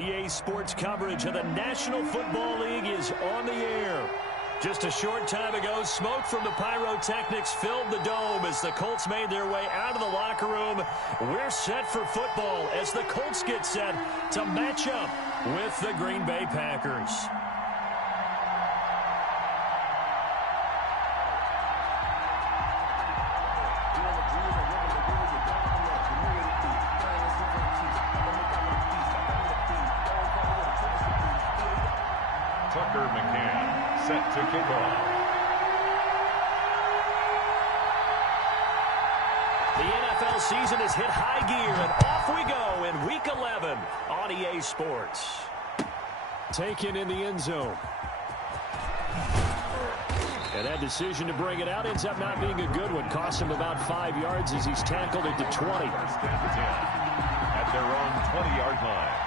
EA Sports coverage of the National Football League is on the air. Just a short time ago, smoke from the pyrotechnics filled the dome as the Colts made their way out of the locker room. We're set for football as the Colts get set to match up with the Green Bay Packers. Set to kick off. The NFL season has hit high gear, and off we go in Week 11 on EA Sports. Taken in the end zone. And that decision to bring it out ends up not being a good one. Cost him about 5 yards as he's tackled at the 20. First and 10 at their own 20-yard line.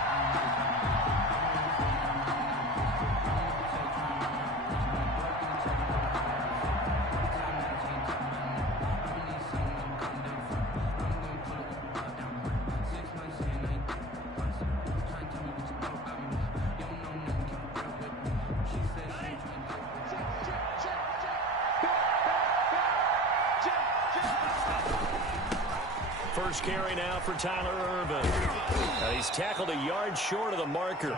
First carry now for Tyler Ervin. He's tackled a yard short of the marker.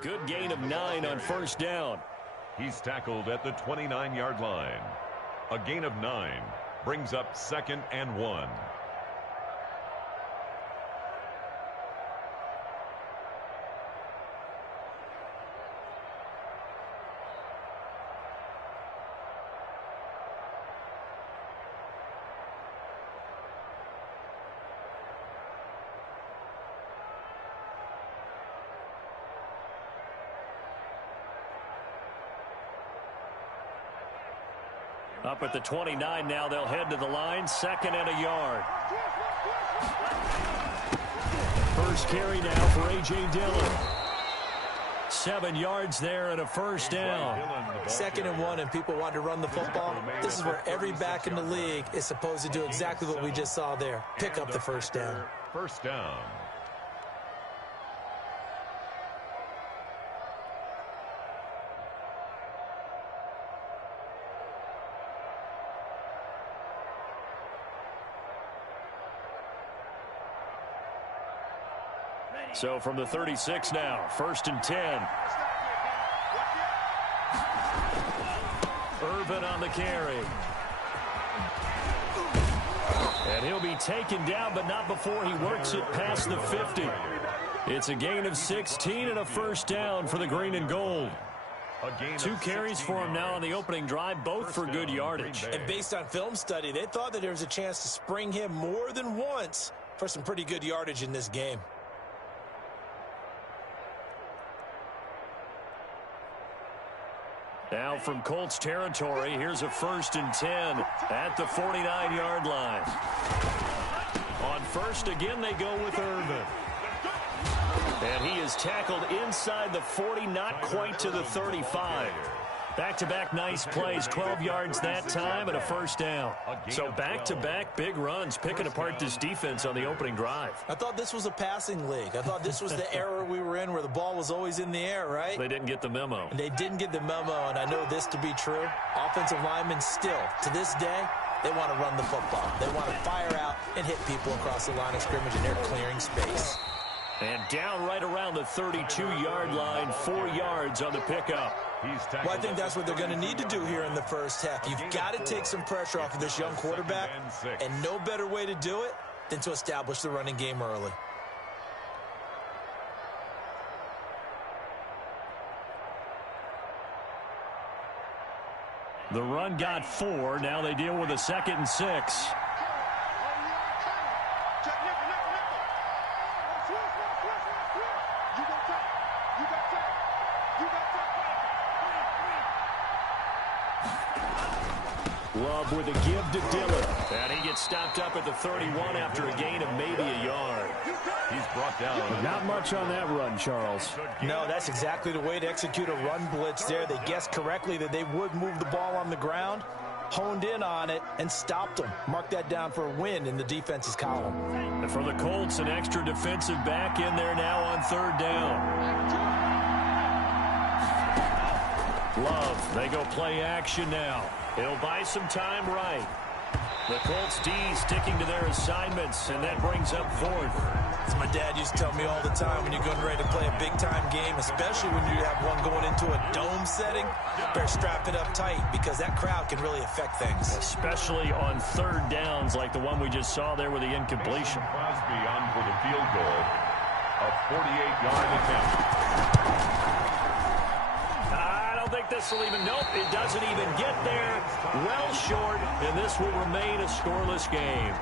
Good gain of 9 on first down. He's tackled at the 29-yard line. A gain of 9 brings up 2nd and 1. Up at the 29 now, they'll head to the line, 2nd and a yard. First carry now for A.J. Dillon. 7 yards there and a first down. 2nd and 1, and people want to run the football. This is where every back in the league is supposed to do exactly what we just saw there. Pick up the first down. First down. So from the 36 now, 1st and 10. Ervin on the carry. And he'll be taken down, but not before he works it past the 50. It's a gain of 16 and a first down for the green and gold. 2 carries for him now on the opening drive, both for good yardage. And based on film study, they thought that there was a chance to spring him more than once for some pretty good yardage in this game. Now from Colts territory, here's a 1st and 10 at the 49-yard line. On first, again, they go with Ervin. And he is tackled inside the 40, not quite to the 35. Back-to-back nice plays, 12 yards that time and a first down. So back-to-back big runs, picking apart this defense on the opening drive. I thought this was a passing league. I thought this was the era we were in where the ball was always in the air, right? They didn't get the memo. And they didn't get the memo, and I know this to be true. Offensive linemen still, to this day, they want to run the football. They want to fire out and hit people across the line of scrimmage, and they're clearing space. And down right around the 32-yard line, 4 yards on the pickup. Well, I think that's what they're going to need to do here in the first half. You've got to take some pressure off of this young quarterback, and no better way to do it than to establish the running game early. The run got 4. Now they deal with a 2nd and 6. Love with a give to Dillon. And he gets stopped up at the 31 after a gain of maybe a yard. He's brought down. Not much on that run, Charles. No, that's exactly the way to execute a run blitz there. They guessed correctly that they would move the ball on the ground, honed in on it, and stopped them. Mark that down for a win in the defense's column. And for the Colts, an extra defensive back in there now on 3rd down. Love, they go play action now. He'll buy some time right. The Colts D sticking to their assignments, and that brings up 4th. As my dad used to tell me all the time, when you're getting ready to play a big-time game, especially when you have one going into a dome setting, better strap it up tight because that crowd can really affect things. Especially on 3rd downs like the one we just saw there with the incompletion. Crosby on for the field goal. A 48-yard attempt. I think this will even, nope, it doesn't even get there. Well short, and this will remain a scoreless game.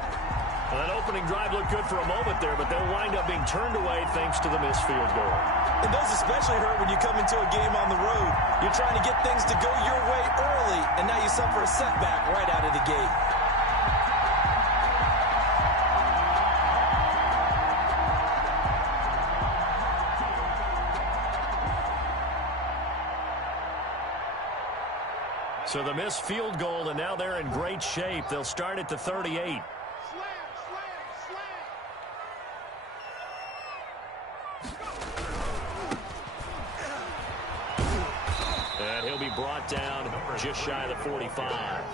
Well, that opening drive looked good for a moment there, but they'll wind up being turned away thanks to the missed field goal. And those especially hurt when you come into a game on the road. You're trying to get things to go your way early, and now you suffer a setback right out of the gate. So the missed field goal, and now they're in great shape. They'll start at the 38. And he'll be brought down just shy of the 45.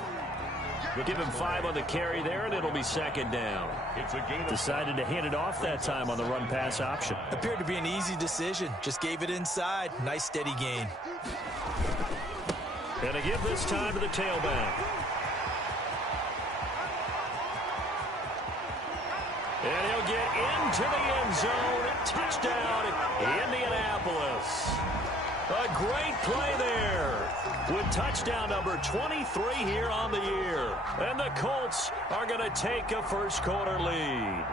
We'll give him 5 on the carry there, and it'll be 2nd down. Decided to hand it off that time on the run-pass option. Appeared to be an easy decision. Just gave it inside. Nice, steady gain. And to give this time to the tailback. And he'll get into the end zone. Touchdown, Indianapolis. A great play there with touchdown number 23 here on the year. And the Colts are going to take a first-quarter lead.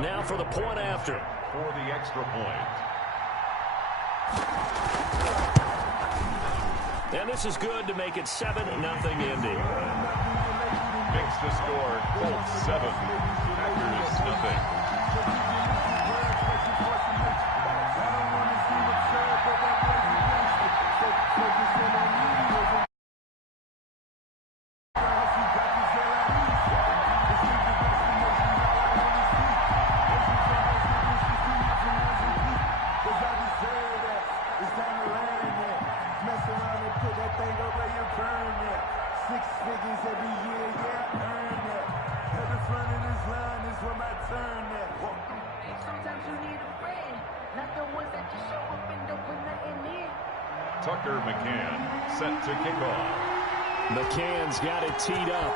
Now for the point after. For the extra point. And this is good to make it 7-0 Indy. Makes the score Colts 7, Packers nothing. Tucker McCann set to kick off. McCann's got it teed up.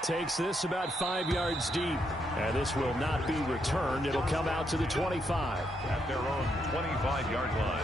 Takes this about 5 yards deep. And this will not be returned. It'll come out to the 25. At their own 25-yard line.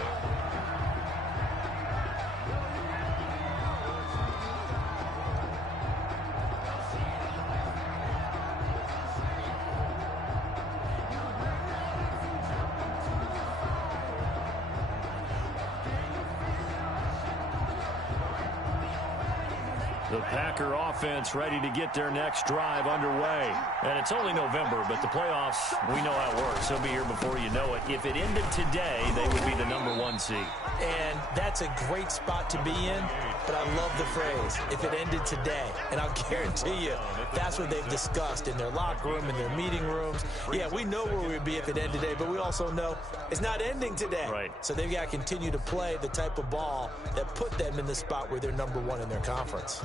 The Packer offense ready to get their next drive underway. And it's only November, but the playoffs, we know how it works. They'll be here before you know it. If it ended today, they would be the #1 seed. And that's a great spot to be in, but I love the phrase, if it ended today. And I'll guarantee you, that's what they've discussed in their locker room, in their meeting rooms. Yeah, we know where we'd be if it ended today, but we also know it's not ending today. Right. So they've got to continue to play the type of ball that put them in the spot where they're #1 in their conference.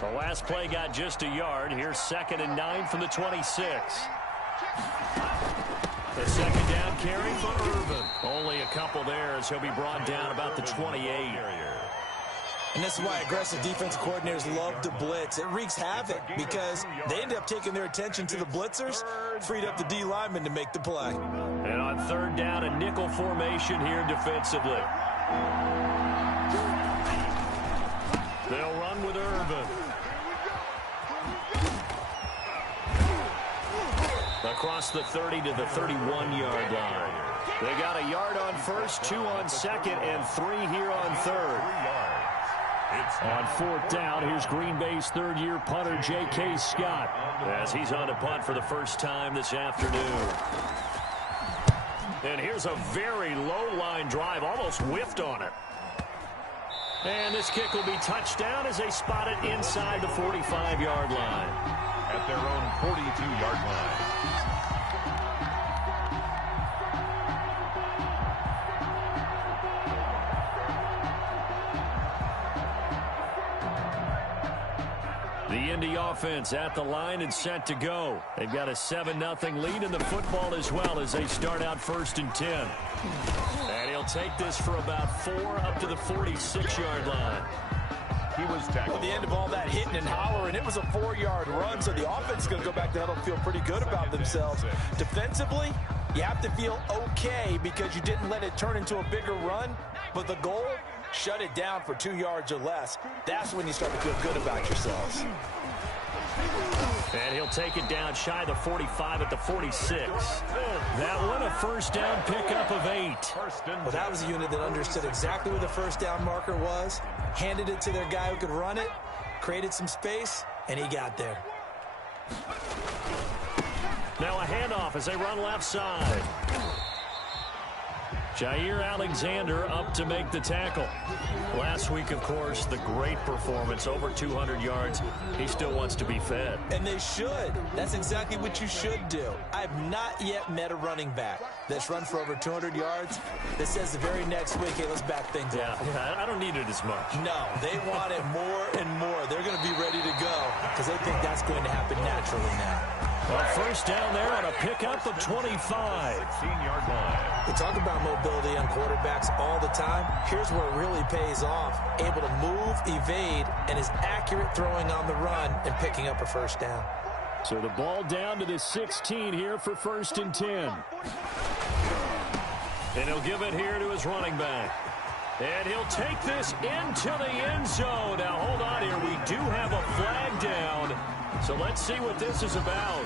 The last play got just a yard. Here's 2nd and 9 from the 26. The second down carry for Irvin. Only a couple there as he'll be brought down about the 28. And this is why aggressive defensive coordinators love to blitz. It wreaks havoc because they end up taking their attention to the blitzers, freed up the D lineman to make the play. And on 3rd down, a nickel formation here defensively. They'll run with Irvin. Across the 30 to the 31-yard line. They got a yard on 1st, 2 on 2nd, and 3 here on 3rd. On 4th down, here's Green Bay's 3rd-year punter, J.K. Scott, as he's on to punt for the first time this afternoon. And here's a very low-line drive, almost whiffed on it. And this kick will be touchdown as they spot it inside the 45-yard line. At their own 42-yard line. The Indy offense at the line and set to go. They've got a 7-0 lead in the football as well as they start out 1st and 10. And he'll take this for about 4 up to the 46-yard line. He was tackled. At the end of all that hitting and hollering, it was a 4-yard run, so the offense is going to go back to huddle and feel pretty good about themselves. Defensively, you have to feel okay because you didn't let it turn into a bigger run, but the goal, shut it down for 2 yards or less. That's when you start to feel good about yourselves. And he'll take it down shy of the 45 at the 46. That one, a 1st down pickup of 8. Well, that was a unit that understood exactly where the 1st down marker was, handed it to their guy who could run it, created some space, and he got there. Now a handoff as they run left side. Jair Alexander up to make the tackle. Last week, of course, the great performance, over 200 yards. He still wants to be fed. And they should. That's exactly what you should do. I've not yet met a running back that's run for over 200 yards that says the very next week, hey, let's back things up. Yeah, I don't need it as much. No, they want it more and more. They're going to be ready to go because they think that's going to happen naturally now. Well, 1st down there on a pickup of 25. 16-yard line. We talk about mobility on quarterbacks all the time. Here's where it really pays off. Able to move, evade, and is accurate throwing on the run and picking up a 1st down. So the ball down to the 16 here for 1st and 10. And he'll give it here to his running back. And he'll take this into the end zone. Now, hold on here. We do have a flag down. So let's see what this is about.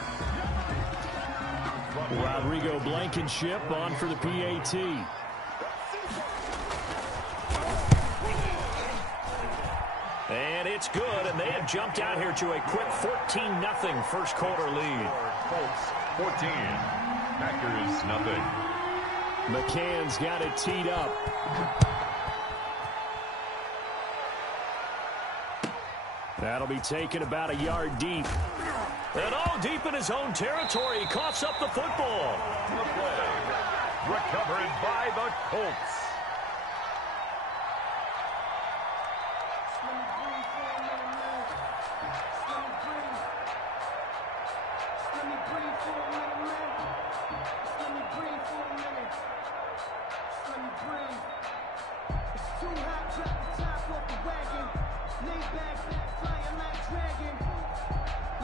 Rodrigo Blankenship on for the PAT. And it's good, and they have jumped out here to a quick 14-0 first quarter lead. Colts 14, Packers nothing. McCann's got it teed up. That'll be taken about a yard deep. And all deep in his own territory. He coughs up the football. The play recovered by the Colts.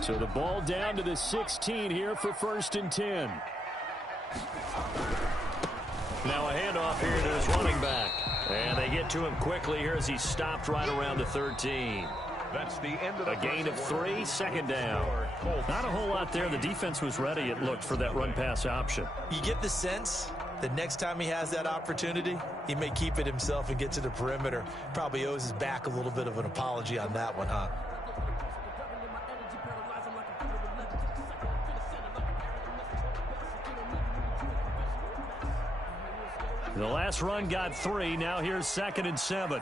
So the ball down to the 16 here for 1st and 10. Now a handoff here to his running back. And they get to him quickly here as he stopped right around the 13. That's the end of the a gain of 3, 2nd down. Not a whole lot there. The defense was ready, it looked, for that run-pass option. You get the sense that next time he has that opportunity, he may keep it himself and get to the perimeter. Probably owes his back a little bit of an apology on that one, huh? The last run got 3. Now here's 2nd and 7.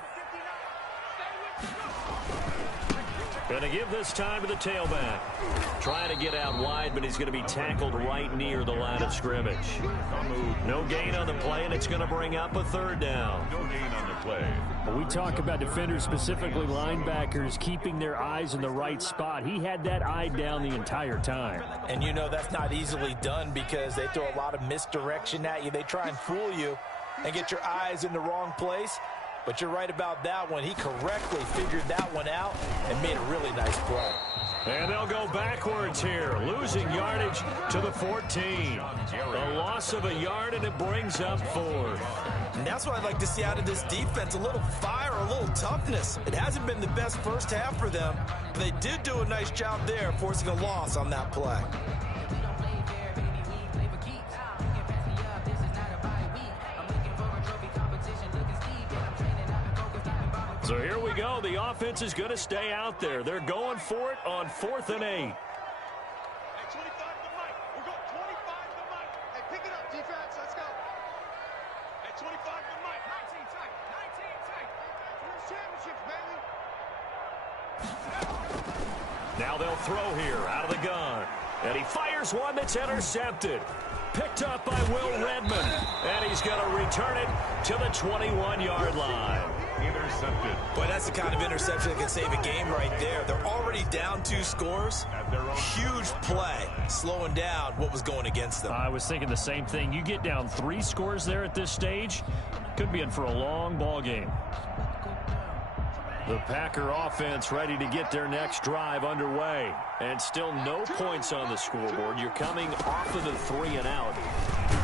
Going to give this time to the tailback. Trying to get out wide, but he's going to be tackled right near the line of scrimmage. No gain on the play, and it's going to bring up a third down. No gain on the play. We talk about defenders, specifically linebackers, keeping their eyes in the right spot. He had that eye down the entire time. And you know that's not easily done because they throw a lot of misdirection at you. They try and fool you and get your eyes in the wrong place. But you're right about that one. He correctly figured that one out and made a really nice play. And they'll go backwards here, losing yardage to the 14. A loss of a yard, and it brings up 4th. And that's what I'd like to see out of this defense, a little fire, a little toughness. It hasn't been the best first half for them, but they did do a nice job there, forcing a loss on that play. So here we go. The offense is going to stay out there. They're going for it on 4th and 8. Hey, 25 to the mic. We're going 25 to the mic. Hey, pick it up, defense. Let's go. Hey, 25 to the mic. 19 tight. 19 tight. Where's championships, baby? Now they'll throw here out of the gun. And he fires one that's intercepted. Picked up by Will Redmond. And he's going to return it to the 21-yard line. Intercepted. Boy, that's the kind of interception that can save a game right there. They're already down 2 scores. Huge play, slowing down what was going against them. I was thinking the same thing. You get down 3 scores there at this stage, could be in for a long ball game. The Packer offense ready to get their next drive underway. And still no points on the scoreboard. You're coming off of the 3 and out.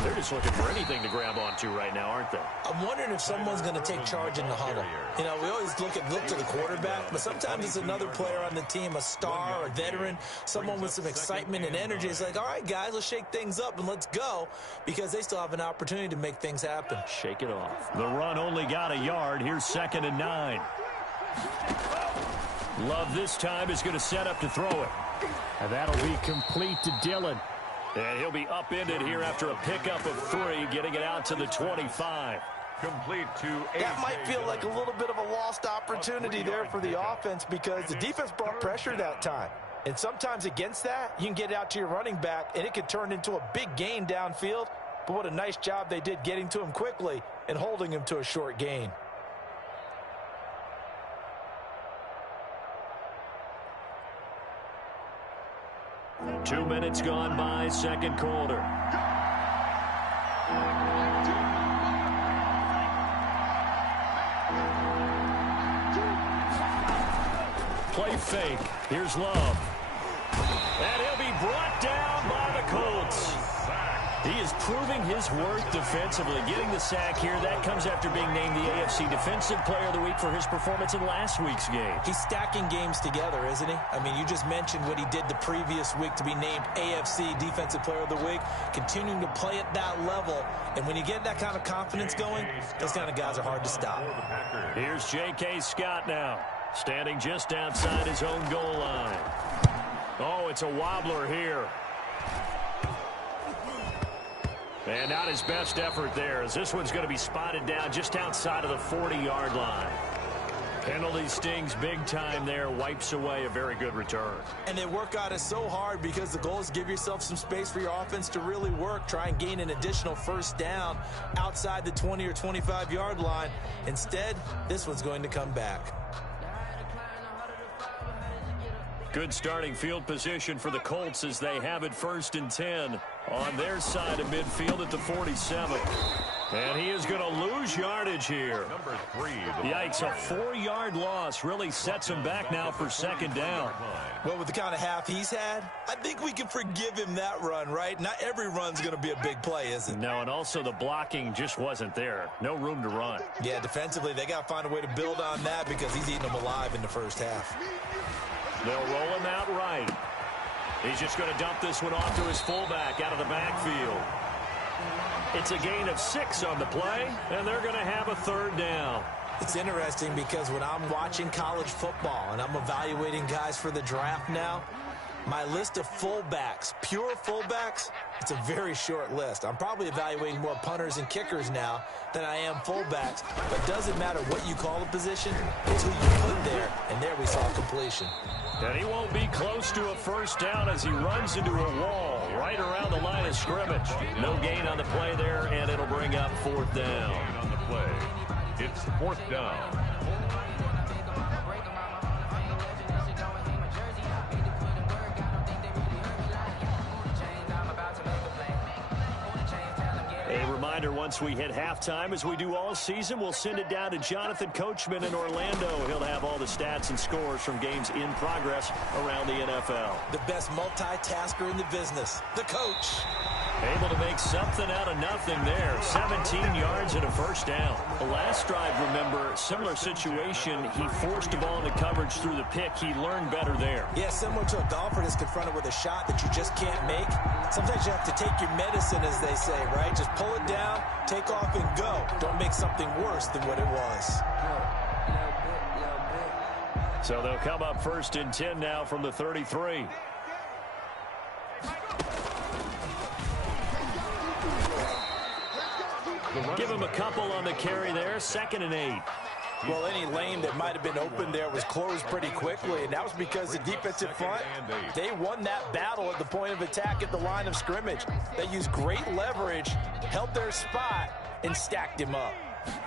They're just looking for anything to grab onto right now, aren't they? I'm wondering if someone's going to take charge in the huddle. You know, we always look to the quarterback, but sometimes it's another player on the team, a star, a veteran, someone with some excitement and energy. It's like, all right, guys, let's shake things up and let's go, because they still have an opportunity to make things happen. Shake it off. The run only got a yard. Here's 2nd and 9. Love this time is going to set up to throw it. And that'll be complete to Dillon. And he'll be upended here after a pickup of 3, getting it out to the 25. Complete to That might feel like a little bit of a lost opportunity there for the offense because the defense brought pressure that time. And sometimes against that, you can get it out to your running back, and it could turn into a big gain downfield. But what a nice job they did getting to him quickly and holding him to a short gain. Two minutes gone by, second quarter. Play fake. Here's Love. And he'll be brought down by the Colts. He is proving his worth defensively, getting the sack here. That comes after being named the AFC Defensive Player of the Week for his performance in last week's game. He's stacking games together, isn't he? I mean, you just mentioned what he did the previous week to be named AFC Defensive Player of the Week, continuing to play at that level. And when you get that kind of confidence going, those kind of guys are hard to stop. Here's J.K. Scott now, standing just outside his own goal line. Oh, it's a wobbler here. And not his best effort there, as this one's going to be spotted down just outside of the 40-yard line. Penalty stings big time there, wipes away a very good return. And they work on it so hard because the goal is give yourself some space for your offense to really work, try and gain an additional first down outside the 20 or 25-yard line. Instead, this one's going to come back. Good starting field position for the Colts as they have it 1st and 10 on their side of midfield at the 47. And he is going to lose yardage here. Number 3. Yikes, a 4-yard loss really sets him back now for 2nd down. Well, with the kind of half he's had, I think we can forgive him that run, right? Not every run's going to be a big play, is it? No, and also the blocking just wasn't there. No room to run. Yeah, defensively, they got to find a way to build on that because he's eating them alive in the first half. They'll roll him out right. He's just going to dump this one off to his fullback out of the backfield. It's a gain of 6 on the play, and they're going to have a 3rd down. It's interesting because when I'm watching college football and I'm evaluating guys for the draft now, my list of fullbacks, pure fullbacks, it's a very short list. I'm probably evaluating more punters and kickers now than I am fullbacks. But it doesn't matter what you call the position, it's who you put there. And there we saw a completion. And he won't be close to a first down as he runs into a wall right around the line of scrimmage. No gain on the play there, and it'll bring up fourth down. On the play, it's fourth down. A reminder, once we hit halftime, as we do all season, we'll send it down to Jonathan Coachman in Orlando. He'll have all the stats and scores from games in progress around the NFL. The best multitasker in the business, the coach. Able to make something out of nothing there. 17 yards and a first down. The last drive, remember, similar situation. He forced the ball into coverage through the pick. He learned better there. Yeah, similar to a golfer that's confronted with a shot that you just can't make. Sometimes you have to take your medicine, as they say, right? Just pull it down, take off, and go. Don't make something worse than what it was. So they'll come up first and 10 now from the 33. Give him a couple on the carry there. 2nd and 8. Well, any lane that might have been open there was closed pretty quickly, and that was because the defensive front, they won that battle at the point of attack at the line of scrimmage. They used great leverage, held their spot, and stacked him up.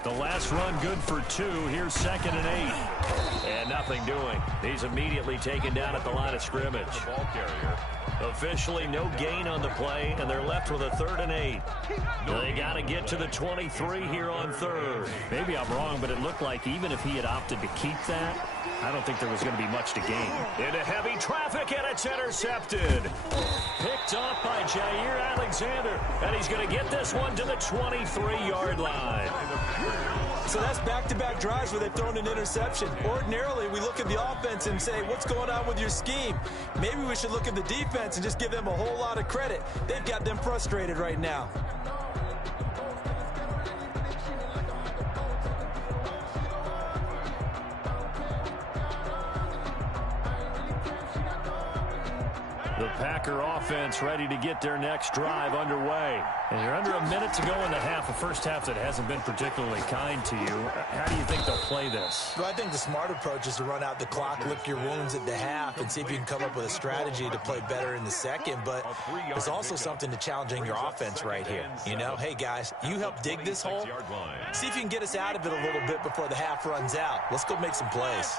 The last run good for 2. Here's 2nd and 8. And nothing doing. He's immediately taken down at the line of scrimmage. Ball carrier. Officially no gain on the play, and they're left with a 3rd and 8. They got to get to the 23 here on 3rd. Maybe I'm wrong, but it looked like even if he had opted to keep that, I don't think there was going to be much to gain. Into heavy traffic, and it's intercepted. Picked off by Jair Alexander, and he's going to get this one to the 23-yard line. So that's back-to-back drives where they've thrown an interception. Ordinarily, we look at the offense and say, what's going on with your scheme? Maybe we should look at the defense and just give them a whole lot of credit. They've got them frustrated right now. The Packer offense ready to get their next drive underway. And you're under a minute to go in the half, a first half that hasn't been particularly kind to you. How do you think they'll play this? Well, I think the smart approach is to run out the clock, lick your wounds at the half, and see if you can come up with a strategy to play better in the second. But there's also something to challenging your offense right here. You know, hey, guys, you help dig this hole. See if you can get us out of it a little bit before the half runs out. Let's go make some plays.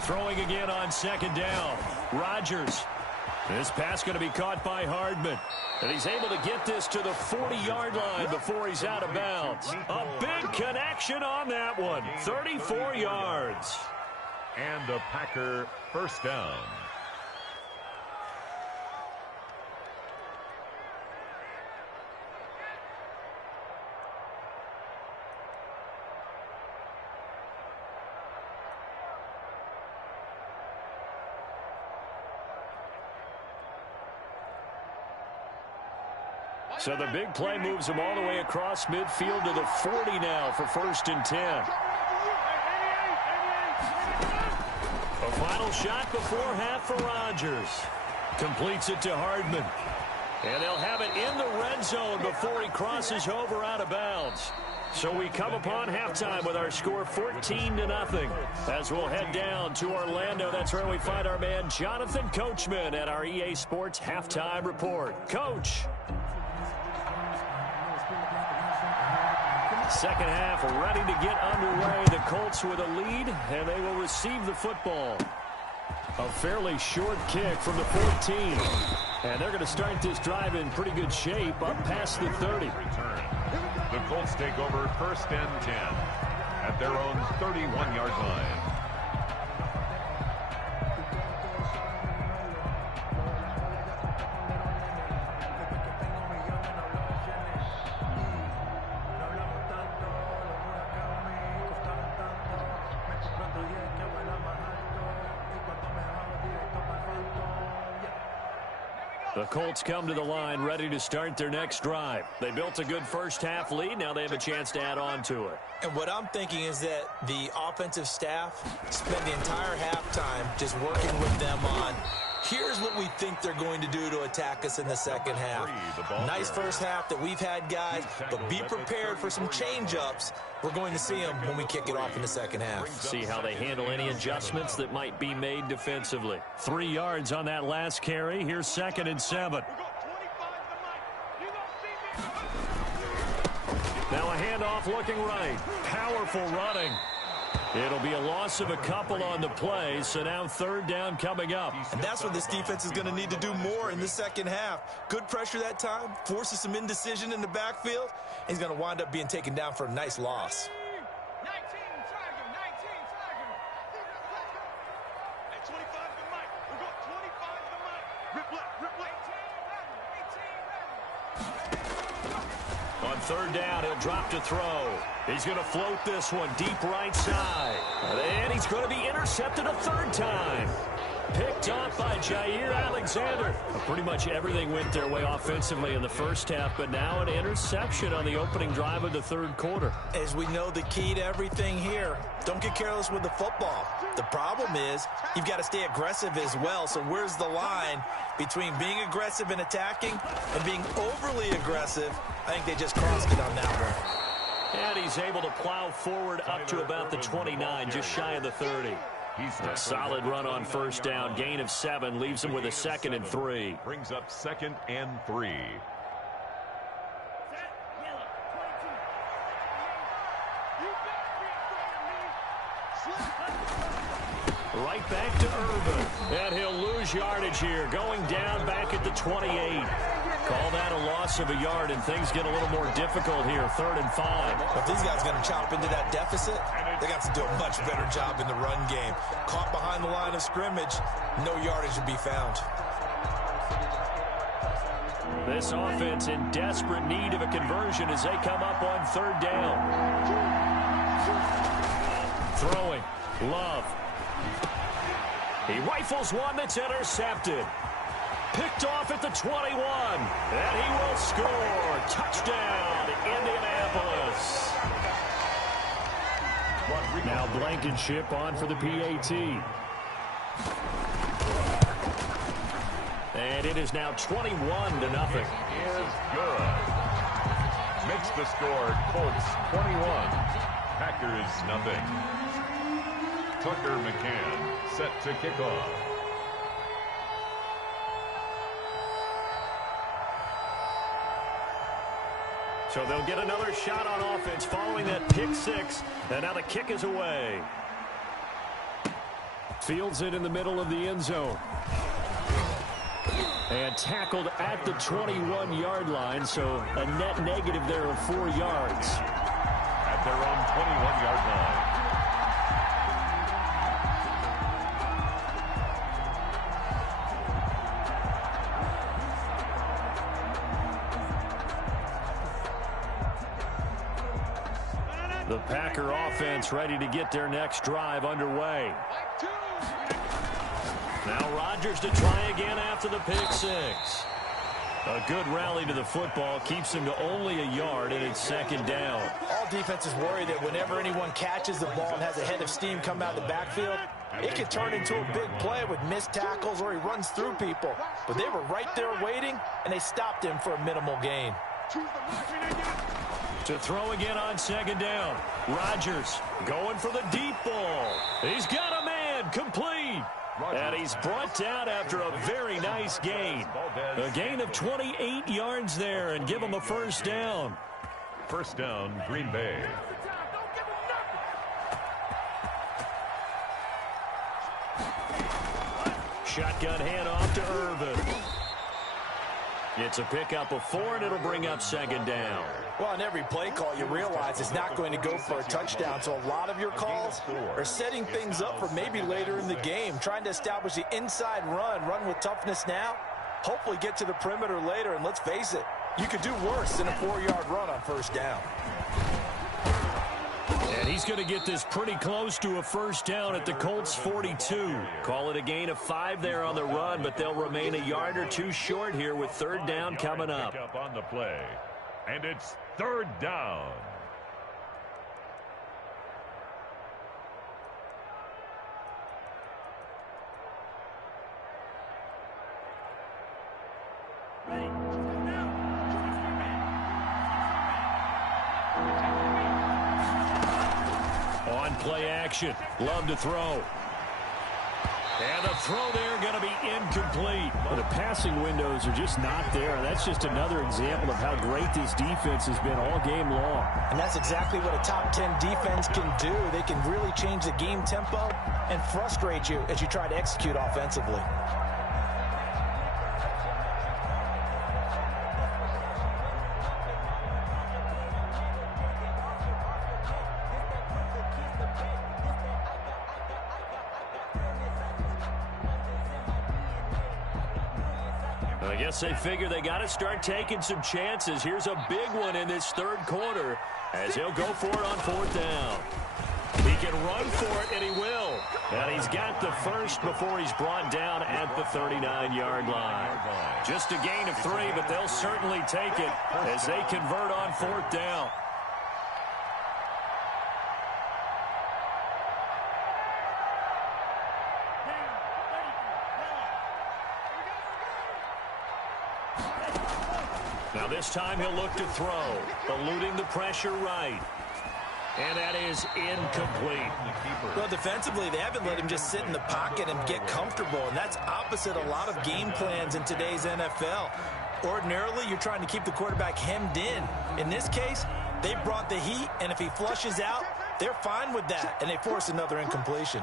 Throwing again on 2nd down. Rodgers. This pass going to be caught by Hardman. And he's able to get this to the 40-yard line before he's out of bounds. A big connection on that one. 34 yards. And the Packer first down. So the big play moves him all the way across midfield to the 40 now for 1st and 10. A final shot before half for Rodgers. Completes it to Hardman. And they'll have it in the red zone before he crosses over out of bounds. So we come upon halftime with our score 14-0. As we'll head down to Orlando, that's where we find our man Jonathan Coachman at our EA Sports Halftime Report. Coach. Second half ready to get underway. The Colts with a lead, and they will receive the football. A fairly short kick from the 14. And they're going to start this drive in pretty good shape up past the 30. Return. The Colts take over 1st and 10 at their own 31-yard line. The Colts come to the line ready to start their next drive. They built a good first half lead. Now they have a chance to add on to it. And what I'm thinking is that the offensive staff spent the entire halftime just working with them on Here's what we think they're going to do to attack us in the second half. Nice first half that we've had, guys, but be prepared for some change-ups. We're going to see them when we kick it off in the second half. See how they handle any adjustments that might be made defensively. 3 yards on that last carry. Here's 2nd and 7. Now a handoff looking right. Powerful running. It'll be a loss of a couple on the play, so now 3rd down coming up. And that's what this defense is going to need to do more in the second half. Good pressure that time, forces some indecision in the backfield. He's going to wind up being taken down for a nice loss. 19 At 25 to Mike. We've got 25 to Mike. Rip left, rip left. 18 On 3rd down, he'll drop to throw. He's going to float this one deep right side. And he's going to be intercepted a 3rd time. Picked off by Jair Alexander. Pretty much everything went their way offensively in the first half, but now an interception on the opening drive of the 3rd quarter. As we know, the key to everything here, don't get careless with the football. The problem is you've got to stay aggressive as well. So where's the line between being aggressive and attacking and being overly aggressive? I think they just crossed it on that one. And he's able to plow forward up to about the 29, just shy of the 30. A solid run on 1st down. Gain of 7 leaves him with a 2nd and 3. Brings up 2nd and 3. Right back to Urban. And he'll lose yardage here. Going down back at the 28. Call that a loss of a yard, and things get a little more difficult here. 3rd and 5. If these guys are going to chop into that deficit, they got to do a much better job in the run game. Caught behind the line of scrimmage, no yardage to be found. This offense in desperate need of a conversion as they come up on 3rd down. Throwing. Love. He rifles one that's intercepted. Picked off at the 21. And he will score. Touchdown, Indianapolis. Now Blankenship on for the PAT. And it is now 21-0. Is good. Makes the score Colts 21. Packers nothing. Tucker McCann set to kick off. So they'll get another shot on offense following that pick 6. And now the kick is away. Fields it in the middle of the end zone. And tackled at the 21-yard line, so a net negative there of 4 yards. At their own 21-yard line. The Packer offense ready to get their next drive underway. Now Rodgers to try again after the pick 6. A good rally to the football keeps him to only a yard, and it's 2nd down. All defenses worry that whenever anyone catches the ball and has a head of steam come out of the backfield, it can turn into a big play with missed tackles or he runs through people. But they were right there waiting, and they stopped him for a minimal gain. To throw again on 2nd down. Rodgers going for the deep ball. He's got a man, complete. And he's brought down after a very nice gain. A gain of 28 yards there and give him a 1st down. 1st down, Green Bay. Shotgun handoff to Urban. It's a pickup of 4, and it'll bring up 2nd down. Well, on every play call, you realize it's not going to go for a touchdown. So a lot of your calls are setting things up for maybe later in the game, trying to establish the inside run with toughness now, hopefully get to the perimeter later. And let's face it, you could do worse than a 4-yard run on 1st down. And he's going to get this pretty close to a 1st down at the Colts 42. Call it a gain of 5 there on the run, but they'll remain a yard or 2 short here with 3rd down coming up. Pick up on the play. And it's 3rd down. play action. Love to throw. And the throw there going to be incomplete. Well, the passing windows are just not there. That's just another example of how great this defense has been all game long. And that's exactly what a top 10 defense can do. They can really change the game tempo and frustrate you as you try to execute offensively. I guess they figure they got to start taking some chances. Here's a big one in this third quarter as he'll go for it on fourth down. He can run for it, and he will. And he's got the first before he's brought down at the 39-yard line. Just a gain of 3, but they'll certainly take it as they convert on fourth down. Now this time he'll look to throw, eluding the pressure right. And that is incomplete. Well, defensively, they haven't let him just sit in the pocket and get comfortable, and that's opposite a lot of game plans in today's NFL. Ordinarily, you're trying to keep the quarterback hemmed in. In this case, they brought the heat, and if he flushes out, they're fine with that, and they force another incompletion.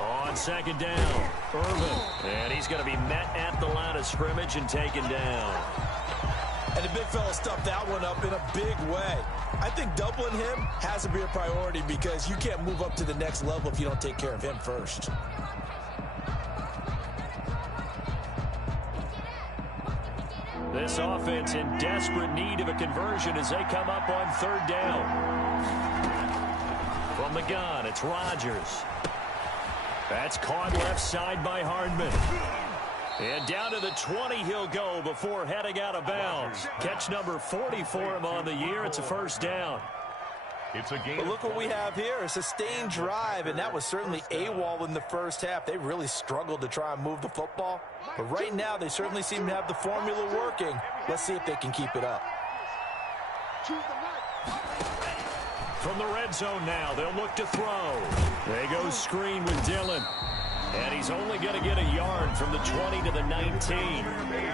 On second down, Irvin. And he's going to be met at the line of scrimmage and taken down. And the big fella stuffed that one up in a big way. I think doubling him has to be a priority because you can't move up to the next level if you don't take care of him first. This offense in desperate need of a conversion as they come up on third down. From the gun, it's Rodgers. That's caught left side by Hardman. And down to the 20 he'll go before heading out of bounds. Catch number 40 for him on the year. It's a first down. It's a game. But look what we have here, a sustained drive, and that was certainly AWOL in the first half. They really struggled to try and move the football. But right now, they certainly seem to have the formula working. Let's see if they can keep it up. From the red zone now, they'll look to throw. They go screen with Dillon. And he's only going to get a yard from the 20 to the 19.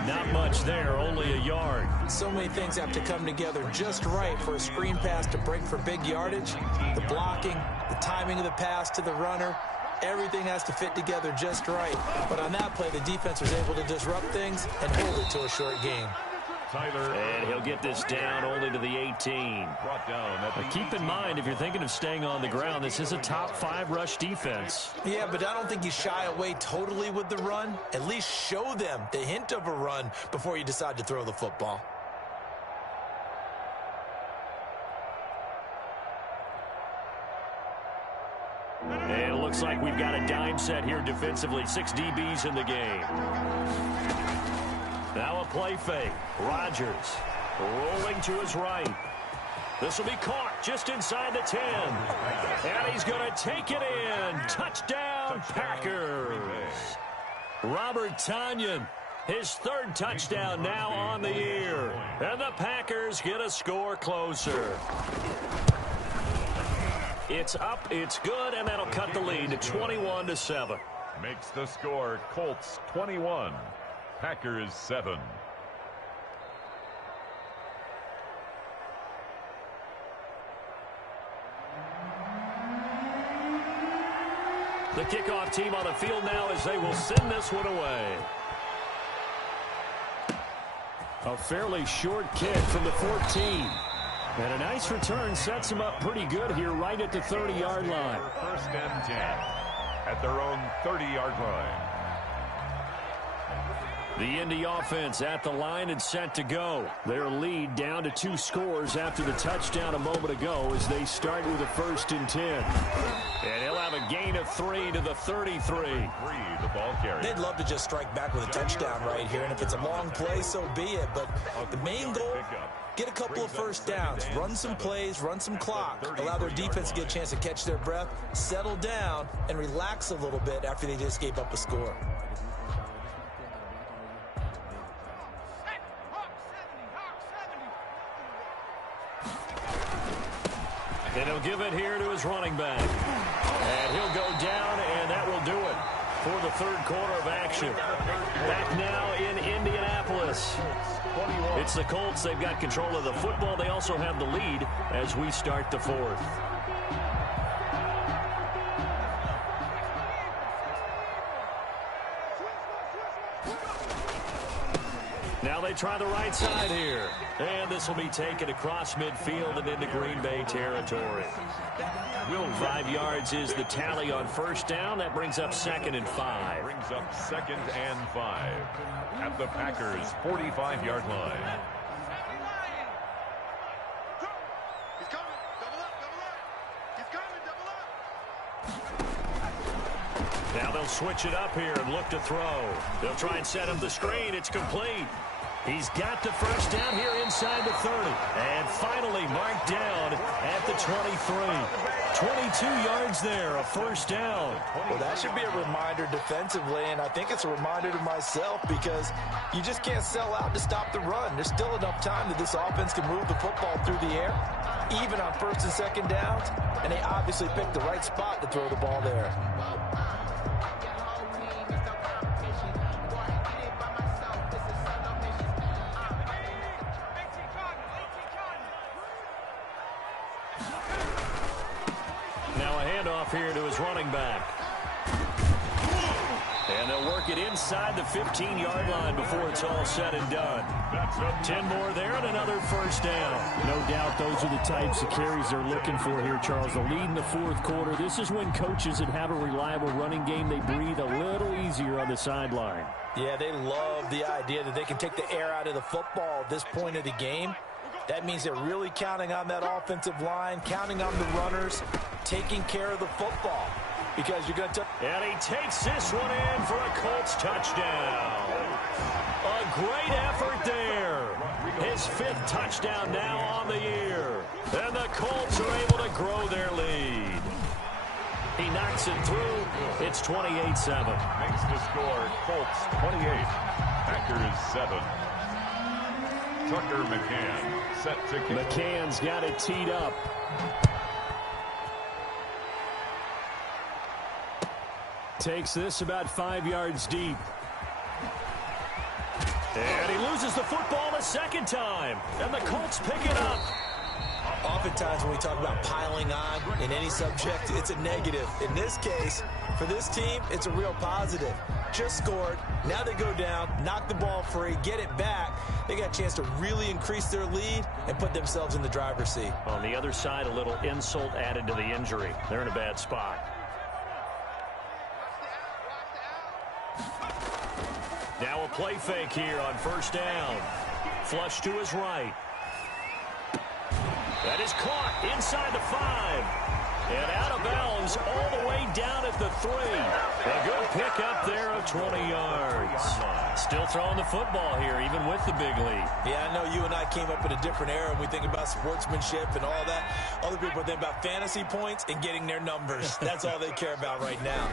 Not much there, only a yard. So many things have to come together just right for a screen pass to break for big yardage. The blocking, the timing of the pass to the runner, everything has to fit together just right. But on that play, the defense was able to disrupt things and hold it to a short game. And he'll get this down only to the 18. Now keep in mind, if you're thinking of staying on the ground, this is a top 5 rush defense. Yeah, but I don't think you shy away totally with the run. At least show them the hint of a run before you decide to throw the football. And it looks like we've got a dime set here defensively. 6 DBs in the game. Now a play fake. Rodgers rolling to his right. This will be caught just inside the 10. And he's going to take it in. Touchdown, Packers. Robert Tonyan, his 3rd touchdown now on the year. And the Packers get a score closer. It's up, it's good, and that'll cut the lead to 21-7. Makes the score Colts 21. Packers 7. The kickoff team on the field now as they will send this one away. A fairly short kick from the 14. And a nice return sets them up pretty good here right at the 30-yard line. First and 10 at their own 30-yard line. The Indy offense at the line and set to go. Their lead down to 2 scores after the touchdown a moment ago as they start with a 1st and 10. And he'll have a gain of 3 to the 33. The ball carrier. They'd love to just strike back with a touchdown right here, and if it's a long play, so be it. But the main goal, get a couple of first downs, run some plays, run some clock, allow their defense to get a chance to catch their breath, settle down, and relax a little bit after they just gave up a score. And he'll give it here to his running back. And he'll go down, and that will do it for the third quarter of action. Back now in Indianapolis. It's the Colts. They've got control of the football. They also have the lead as we start the fourth. Now they try the right side here. And this will be taken across midfield and into Green Bay territory. 5 yards is the tally on first down. That brings up 2nd and 5. Brings up 2nd and 5 at the Packers' 45-yard line. He's coming. Double up, double up. He's coming, double up. Now they'll switch it up here and look to throw. They'll try and set up the screen. It's complete. He's got the first down here inside the 30. And finally marked down at the 23. 22 yards there, a first down. Well, that should be a reminder defensively, and I think it's a reminder to myself because you just can't sell out to stop the run. There's still enough time that this offense can move the football through the air, even on first and second downs, and they obviously picked the right spot to throw the ball there. Here to his running back. And they'll work it inside the 15-yard line before it's all said and done. 10 more there and another first down. No doubt those are the types of carries they're looking for here, Charles. The lead in the fourth quarter. This is when coaches that have a reliable running game, they breathe a little easier on the sideline. Yeah, they love the idea that they can take the air out of the football at this point of the game. That means they're really counting on that offensive line, counting on the runners, taking care of the football. Because you're going to... And he takes this one in for a Colts touchdown. A great effort there. His 5th touchdown now on the year. And the Colts are able to grow their lead. He knocks it through. It's 28-7. Makes the score Colts 28, Packers 7. Tucker McCann set to kick. McCann's got it teed up. Takes this about 5 yards deep. And he loses the football a second time. And the Colts pick it up. Oftentimes when we talk about piling on in any subject, it's a negative. In this case, for this team, it's a real positive. Just scored. Now they go down, knock the ball free, get it back. They got a chance to really increase their lead and put themselves in the driver's seat. On the other side, a little insult added to the injury. They're in a bad spot. Now a play fake here on first down. Flush to his right. That is caught inside the 5. And out of bounds all the way down at the 3. A good pick up there of 20 yards. Still throwing the football here, even with the big lead. Yeah, I know you and I came up in a different era and we think about sportsmanship and all that. Other people think about fantasy points and getting their numbers. That's all they care about right now.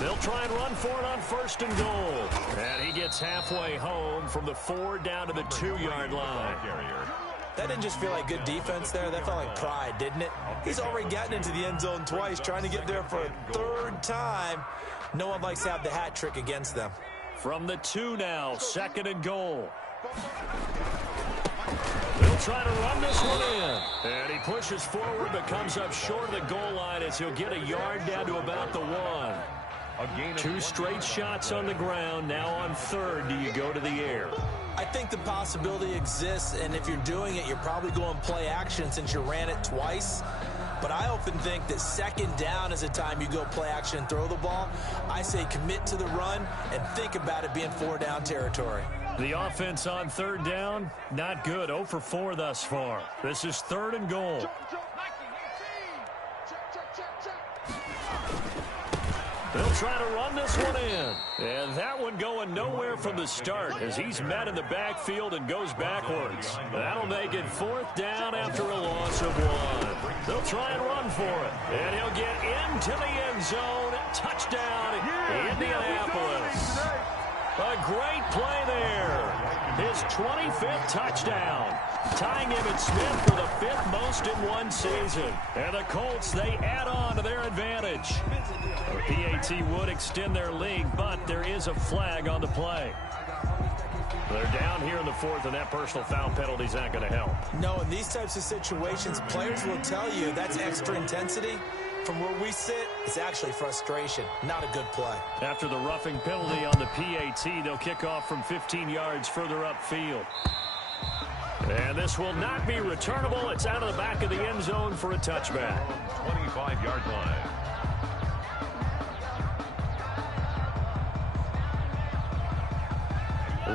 They'll try and run for it on first and goal. And he gets halfway home from the 4 down to the 2-yard line. That didn't just feel like good defense there. That felt like pride, didn't it? He's already gotten into the end zone twice, trying to get there for a 3rd time. No one likes to have the hat trick against them. From the 2 now, 2nd and goal. They'll try to run this one in. And he pushes forward but comes up short of the goal line as he'll get a yard down to about the 1. 2 straight shots on the ground. Now on 3rd, do you go to the air? I think the possibility exists, and if you're doing it, you're probably going play action since you ran it twice. But I often think that 2nd down is the time you go play action and throw the ball. I say commit to the run and think about it being 4-down territory. The offense on 3rd down, not good. 0 for 4 thus far. This is 3rd and goal. They'll try to run this one in. And that one going nowhere from the start as he's met in the backfield and goes backwards. That'll make it 4th down after a loss of 1. They'll try and run for it. And he'll get into the end zone. Touchdown, Indianapolis. A great play there. His 25th touchdown. tying Emmitt Smith for the 5th most in one season. And the Colts, they add on to their advantage. The PAT would extend their lead, but there is a flag on the play. They're down here in the 4th, and that personal foul penalty is not going to help. No, in these types of situations, players will tell you that's extra intensity. From where we sit, it's actually frustration, not a good play. After the roughing penalty on the PAT, they'll kick off from 15 yards further upfield. And this will not be returnable. It's out of the back of the end zone for a touchback. 25-yard line.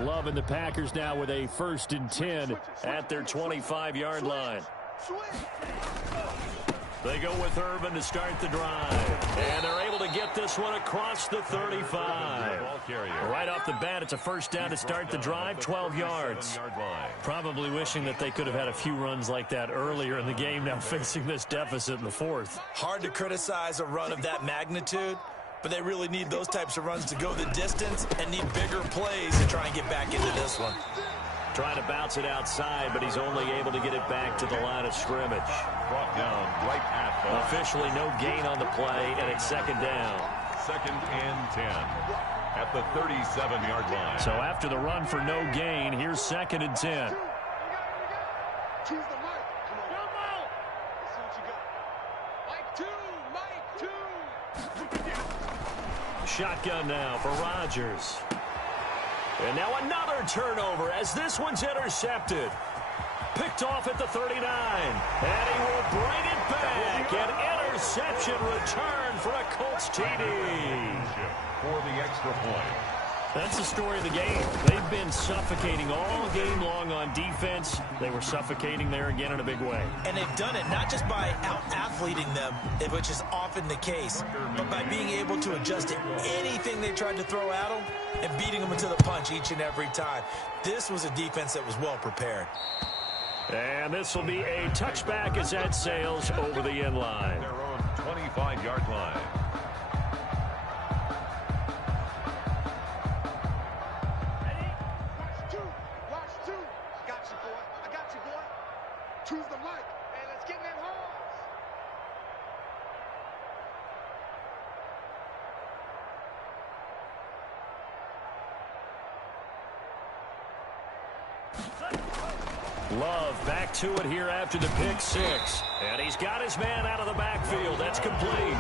Love and the Packers now with a 1st and 10 at their 25-yard line. They go with Urban to start the drive. And they're able to get this one across the 35. Right off the bat, it's a 1st down to start the drive, 12 yards. Probably wishing that they could have had a few runs like that earlier in the game, now facing this deficit in the 4th. Hard to criticize a run of that magnitude, but they really need those types of runs to go the distance and need bigger plays to try and get back into this one. Trying to bounce it outside, but he's only able to get it back to the line of scrimmage. Brought down right at the Officially no gain on the play, and it's 2nd down. 2nd and 10 at the 37-yard line. So after the run for no gain, here's 2nd and 10. Choose the mic. Come on. Let's see what you got. Mike 2. Shotgun now for Rodgers. And now another turnover as this one's intercepted. Picked off at the 39. And he will bring it back. An interception return for a Colts TD. For the extra point. That's the story of the game. They've been suffocating all game long on defense. They were suffocating there again in a big way. And they've done it not just by out-athleting them, which is often the case, but by being able to adjust to anything they tried to throw at them and beating them into the punch each and every time. This was a defense that was well prepared. And this will be a touchback as that sails over the end line. Their own 25-yard line. Choose the mic. Hey, let's get in that hole. Love back to it here after the pick 6. And he's got his man out of the backfield. That's complete.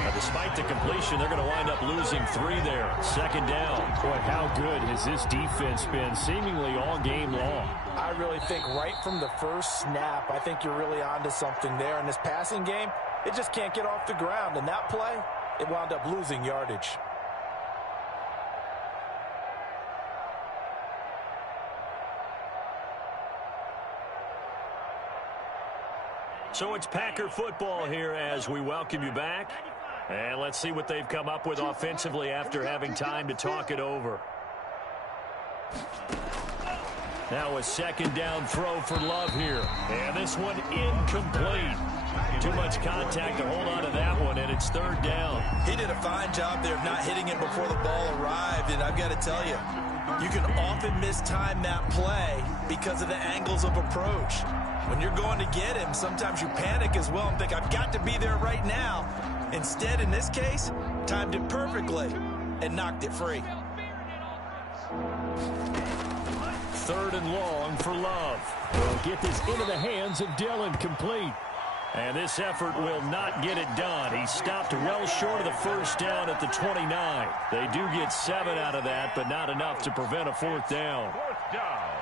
Now, despite the completion, they're going to wind up losing 3 there. 2nd down. Boy, how good has this defense been seemingly all game long? I really think right from the first snap, I think you're really onto something there. In this passing game, it just can't get off the ground. And that play, it wound up losing yardage. So it's Packer football here as we welcome you back. And let's see what they've come up with offensively after having time to talk it over. Now a 2nd down throw for Love here. And this one incomplete. Too much contact to hold on to that one, and it's 3rd down. He did a fine job there of not hitting it before the ball arrived, and I've got to tell you, you can often mistime that play because of the angles of approach. When you're going to get him, sometimes you panic as well and think, I've got to be there right now. Instead, in this case, timed it perfectly and knocked it free. 3rd and long for Love. They'll get this into the hands of Dillon, complete. And this effort will not get it done. He stopped well short of the 1st down at the 29. They do get 7 out of that, but not enough to prevent a 4th down. 4th down.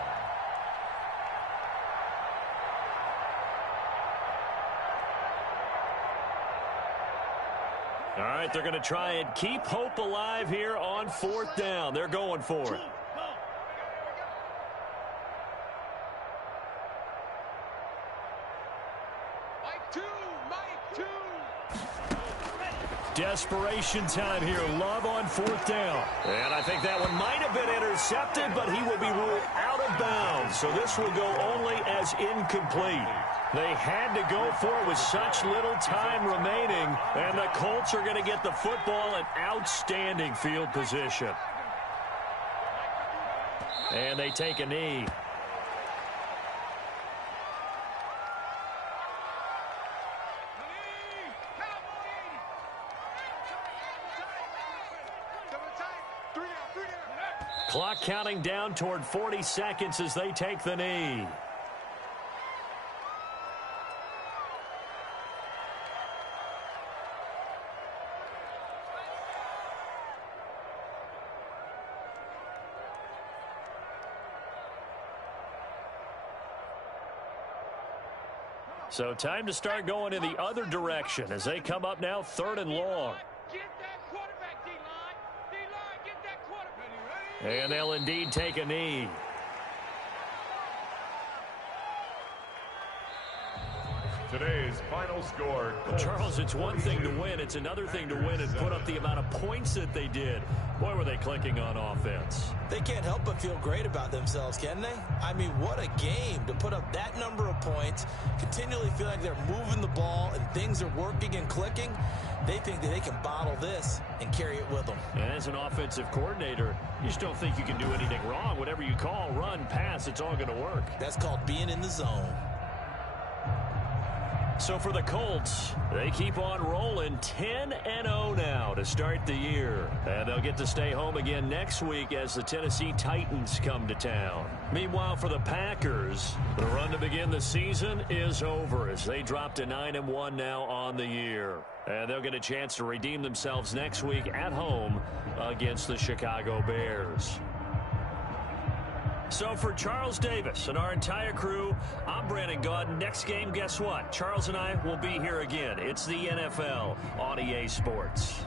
All right, they're going to try and keep hope alive here on 4th down. They're going for it. Desperation time here. Love on 4th down. And I think that one might have been intercepted, but he will be ruled out of bounds. So this will go only as incomplete. They had to go for it with such little time remaining, and the Colts are going to get the football in outstanding field position. And they take a knee. Clock counting down toward 40 seconds as they take the knee. So time to start going in the other direction as they come up now 3rd and long. Get that quarterback, D-line. D-line, get that quarterback. And they'll indeed take a knee. Today's final score. Charles, it's one thing to win. It's another thing to win and put up the amount of points that they did. Boy, were they clicking on offense. They can't help but feel great about themselves, can they? I mean, what a game to put up that number of points, continually feel like they're moving the ball and things are working and clicking. They think that they can bottle this and carry it with them. And as an offensive coordinator, you just don't think you can do anything wrong. Whatever you call, run, pass, it's all going to work. That's called being in the zone. So for the Colts, they keep on rolling 10-0 now to start the year. And they'll get to stay home again next week as the Tennessee Titans come to town. Meanwhile, for the Packers, the run to begin the season is over as they drop to 9-1 now on the year. And they'll get a chance to redeem themselves next week at home against the Chicago Bears. So for Charles Davis and our entire crew, I'm Brandon Gaudin. Next game, guess what? Charles and I will be here again. It's the NFL on EA Sports.